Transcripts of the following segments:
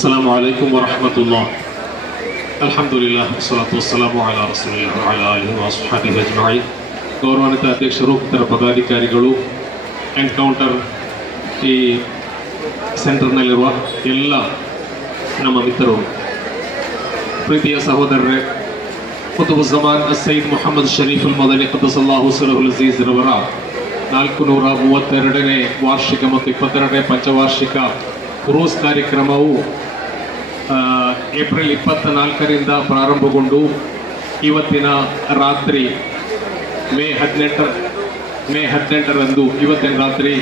السلام عليكم ورحمة الله الحمد لله والصلاة والسلام على رسول الله وعلى آله وأصحابه أجمعين ಗೌರವಾನ್ವಿತ ಅಧ್ಯಕ್ಷರು ಇತರ ಪದಾಧಿಕಾರಿಗಳು ಎನ್ಕೌಂಟರ್ ಈ ಸೆಂಟರ್ನಲ್ಲಿರುವ ಎಲ್ಲ ನಮ್ಮ ಮಿತ್ರರು ಪ್ರೀತಿಯ ಸಹೋದರರೇ ಕುತುಬುಜ್ಜಮಾನ್ ಸೈದ್ ಮೊಹಮ್ಮದ್ ಶರೀಫ್ ಅಲ್ ಮದನಿ ಕದ್ದಸಲ್ಲಾಹು ಸಲಹುಲ್ ಅಜೀಜ್ ರವರ ನಾಲ್ಕು ನೂರ ಮೂವತ್ತೆರಡನೇ ವಾರ್ಷಿಕ ಮತ್ತು ಇಪ್ಪತ್ತೆರಡನೇ ಪಂಚವಾರ್ಷಿಕ ಕ್ರೂಸ್ ಕಾರ್ಯಕ್ರಮವು ಆ, ಏಪ್ರಿಲ್ ಇಪ್ಪತ್ತ ನಾಲ್ಕರಿಂದ ಪ್ರಾರಂಭಗೊಂಡು ಇವತ್ತಿನ ರಾತ್ರಿ ಮೇ ಹದಿನೆಂಟರ, ಮೇ ಹದಿನೆಂಟರಂದು ಇವತ್ತಿನ ರಾತ್ರಿ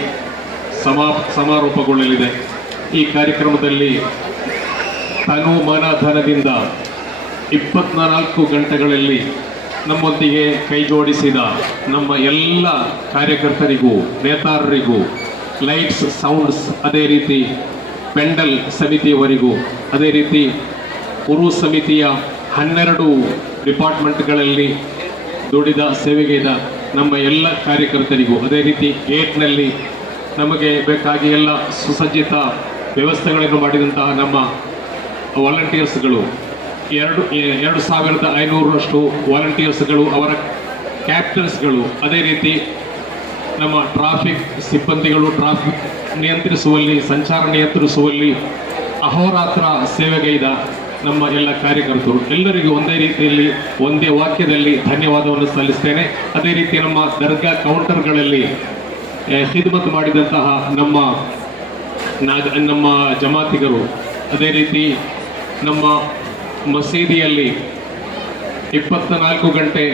ಸಮಾ, ಸಮಾರೋಪಗೊಳ್ಳಲಿದೆ. ಈ ಕಾರ್ಯಕ್ರಮದಲ್ಲಿ ತನು ಮನ ಧನದಿಂದ ಇಪ್ಪತ್ನಾಲ್ಕು ಗಂಟೆಗಳಲ್ಲಿ ನಮ್ಮೊಂದಿಗೆ ಕೈ ಜೋಡಿಸಿದ ನಮ್ಮ ಎಲ್ಲ ಕಾರ್ಯಕರ್ತರಿಗೂ, ನೇತಾರರಿಗೂ, ಲೈಟ್ಸ್, ಸೌಂಡ್ಸ್, ಅದೇ ರೀತಿ ಪೆಂಡಲ್ ಸಮಿತಿಯವರಿಗೂ, ಅದೇ ರೀತಿ ಉರು ಸಮಿತಿಯ ಹನ್ನೆರಡು ಡಿಪಾರ್ಟ್ಮೆಂಟ್ಗಳಲ್ಲಿ ದುಡಿದ ಸೇವೆಗೈದ ನಮ್ಮ ಎಲ್ಲ ಕಾರ್ಯಕರ್ತರಿಗೂ, ಅದೇ ರೀತಿ ಗೇಟ್ನಲ್ಲಿ ನಮಗೆ ಬೇಕಾಗಿ ಎಲ್ಲ ಸುಸಜ್ಜಿತ ವ್ಯವಸ್ಥೆಗಳನ್ನು ಮಾಡಿದಂತಹ ನಮ್ಮ ವಾಲಂಟಿಯರ್ಸ್ಗಳು, ಎರಡು ಎರಡು ಸಾವಿರದ ಐನೂರರಷ್ಟು ವಾಲಂಟಿಯರ್ಸ್ಗಳು, ಅವರ ಕ್ಯಾಪ್ಟನ್ಸ್ಗಳು, ಅದೇ ರೀತಿ ನಮ್ಮ ಟ್ರಾಫಿಕ್ ಸಿಬ್ಬಂದಿಗಳು, ಟ್ರಾಫಿಕ್ ನಿಯಂತ್ರಿಸುವಲ್ಲಿ, ಸಂಚಾರ ನಿಯಂತ್ರಿಸುವಲ್ಲಿ ಅಹೋರಾತ್ರ ಸೇವೆಗೈದ ನಮ್ಮ ಎಲ್ಲ ಕಾರ್ಯಕರ್ತರು, ಎಲ್ಲರಿಗೂ ಒಂದೇ ರೀತಿಯಲ್ಲಿ, ಒಂದೇ ವಾಕ್ಯದಲ್ಲಿ ಧನ್ಯವಾದವನ್ನು ಸಲ್ಲಿಸ್ತೇನೆ. ಅದೇ ರೀತಿ ನಮ್ಮ ದರ್ಗಾ ಕೌಂಟರ್ಗಳಲ್ಲಿ ಖಿದ್ಮತ್ ಮಾಡಿದಂತಹ ನಮ್ಮ ನಾಗ, ನಮ್ಮ ಜಮಾತಿಗರು, ಅದೇ ರೀತಿ ನಮ್ಮ ಮಸೀದಿಯಲ್ಲಿ ಇಪ್ಪತ್ತ ನಾಲ್ಕು ಗಂಟೆ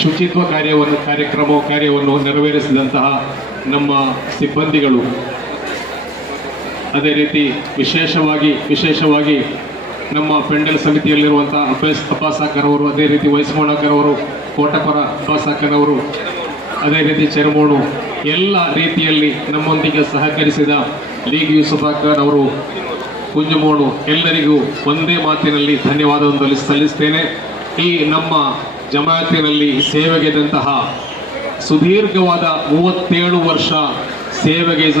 ಶುಚಿತ್ವ ಕಾರ್ಯವನ್ನು, ಕಾರ್ಯಕ್ರಮ ಕಾರ್ಯವನ್ನು ನೆರವೇರಿಸಿದಂತಹ ನಮ್ಮ ಸಿಬ್ಬಂದಿಗಳು. ಅದೇ ರೀತಿ ವಿಶೇಷವಾಗಿ ವಿಶೇಷವಾಗಿ ನಮ್ಮ ಪೆಂಡಲ್ ಸಮಿತಿಯಲ್ಲಿರುವಂತಹ ಅಬ್ಬಾಸ್ ಅಬ್ಬಾಸಾಕರ್ ಅವರು, ಅದೇ ರೀತಿ ವೈಸ್ಮೋಣಕರ್ ಅವರು, ಕೋಟಪರ ಅಬ್ಬಾಸಾಕರ್ ಅವರು, ಅದೇ ರೀತಿ ಚರ್ಮೋಣು ಎಲ್ಲ ರೀತಿಯಲ್ಲಿ ನಮ್ಮೊಂದಿಗೆ ಸಹಕರಿಸಿದ ಲೀಗ್ ಯೂಸುಫಾಕರ್ ಅವರು ಕುಂಜಮೋಣು ಎಲ್ಲರಿಗೂ ಒಂದೇ ಮಾತಿನಲ್ಲಿ ಧನ್ಯವಾದವನ್ನು ಸಲ್ಲಿಸ್- ಸಲ್ಲಿಸ್ತೇನೆ. ಈ ನಮ್ಮ ಜಮಾತಿನಲ್ಲಿ ಸೇವೆಗೆದಂತಹ ಸುದೀರ್ಘವಾದ ಮೂವತ್ತೇಳು ವರ್ಷ ಸೇವೆಗೆ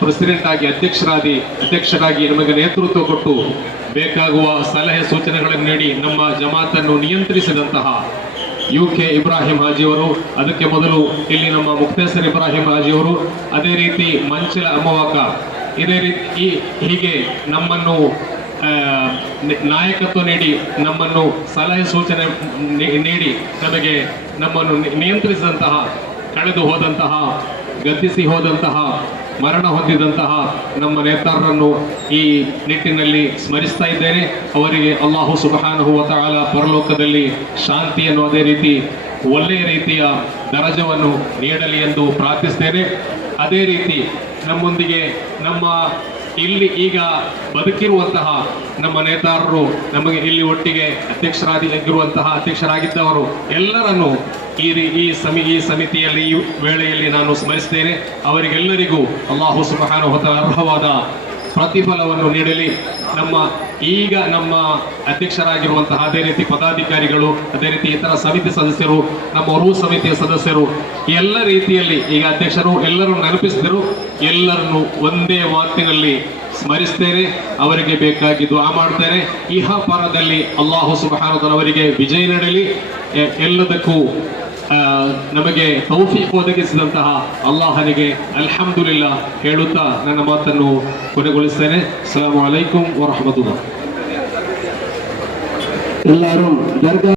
ಪ್ರೆಸಿಡೆಂಟ್ ಆಗಿ ಅಧ್ಯಕ್ಷರಾಗಿ ಅಧ್ಯಕ್ಷರಾಗಿ ನಮಗೆ ನೇತೃತ್ವ ಕೊಟ್ಟು ಬೇಕಾಗುವ ಸಲಹೆ ಸೂಚನೆಗಳನ್ನು ನೀಡಿ ನಮ್ಮ ಜಮಾತನ್ನು ನಿಯಂತ್ರಿಸಿದಂತಹ ಯು ಕೆ ಇಬ್ರಾಹಿಂ ಹಾಜಿಯವರು ಅದಕ್ಕೆ ಮೊದಲು ಇಲ್ಲಿ ನಮ್ಮ ಮುಕ್ತೇಸರ್ ಇಬ್ರಾಹಿಂ ಹಾಜಿಯವರು ಅದೇ ರೀತಿ ಮಂಚಲ ಅಮವಾಕ, ಇದೇ ರೀತಿ ಹೀಗೆ ನಮ್ಮನ್ನು ನಾಯಕತ್ವ ನೀಡಿ ನಮ್ಮನ್ನು ಸಲಹೆ ಸೂಚನೆ ನೀಡಿ ನಮಗೆ ನಮ್ಮನ್ನು ನಿಯಂತ್ರಿಸಿದಂತಹ ಕಳೆದು ಹೋದಂತಹ ಗತಿಸಿ ಹೋದಂತಹ, ಮರಣ ಹೊಂದಿದಂತಹ ನಮ್ಮ ನೇತಾರರನ್ನು ಈ ನಿಟ್ಟಿನಲ್ಲಿ ಸ್ಮರಿಸ್ತಾ ಇದ್ದೇನೆ. ಅವರಿಗೆ ಅಲ್ಲಾಹು ಸುಬಹಾನಹು ವತಾಲ ಪರಲೋಕದಲ್ಲಿ ಶಾಂತಿಯನ್ನು ಅದೇ ರೀತಿ, ಒಳ್ಳೆಯ ರೀತಿಯ ದರಜವನ್ನು ನೀಡಲಿ ಎಂದು ಪ್ರಾರ್ಥಿಸ್ತೇನೆ. ಅದೇ ರೀತಿ ನಮ್ಮೊಂದಿಗೆ ನಮ್ಮ ಇಲ್ಲಿ ಈಗ ಬದುಕಿರುವಂತಹ ನಮ್ಮ ನೇತಾರರು ನಮಗೆ ಇಲ್ಲಿ ಒಟ್ಟಿಗೆ ಅಧ್ಯಕ್ಷರಾಗಿರುವಂತಹ ಅಧ್ಯಕ್ಷರಾಗಿದ್ದವರು ಎಲ್ಲರನ್ನು ಈ ಈ ಸಮಿ ಈ ಸಮಿತಿಯಲ್ಲಿ ಈ ವೇಳೆಯಲ್ಲಿ ನಾನು ಸ್ಮರಿಸ್ತೇನೆ. ಅವರಿಗೆಲ್ಲರಿಗೂ ಅಲ್ಲಾಹು ಸುಬಹಾನು ಹೊತ್ತ ಅರ್ಹವಾದ ಪ್ರತಿಫಲವನ್ನು ನೀಡಲಿ. ನಮ್ಮ ಈಗ ನಮ್ಮ ಅಧ್ಯಕ್ಷರಾಗಿರುವಂತಹ ಅದೇ ರೀತಿ ಪದಾಧಿಕಾರಿಗಳು, ಅದೇ ರೀತಿ ಇತರ ಸಮಿತಿ ಸದಸ್ಯರು, ನಮ್ಮ ಹೊರವು ಸಮಿತಿಯ ಸದಸ್ಯರು, ಎಲ್ಲ ರೀತಿಯಲ್ಲಿ ಈಗ ಅಧ್ಯಕ್ಷರು ಎಲ್ಲರೂ ನೆನಪಿಸಿದರು. ಎಲ್ಲರನ್ನು ಒಂದೇ ಮಾತಿನಲ್ಲಿ ಸ್ಮರಿಸ್ತೇನೆ. ಅವರಿಗೆ ಬೇಕಾಗಿ ಆ ಮಾಡ್ತೇನೆ ಇಹ ಪರದಲ್ಲಿ ಅಲ್ಲಾಹು ಸುಬಹಾನದವರಿಗೆ ವಿಜಯ ನೀಡಲಿ. ಎಲ್ಲದಕ್ಕೂ ನಮಗೆ ತೌಫೀಕ್ ಒದಗಿಸಿದಂತಹ ಅಲ್ಲಾಹನಿಗೆ ಅಲ್ಹಮ್ದುಲಿಲ್ಲ ಹೇಳುತ್ತಾ ನನ್ನ ಮಾತನ್ನು ಕೊನೆಗೊಳಿಸ್ತೇನೆ. ಅಸ್ಲಾಂ ಅಲೈಕುಂ ವರಹಮತುಲ್ಲಾ ಎಲ್ಲರೂ ದರ್ಗಾ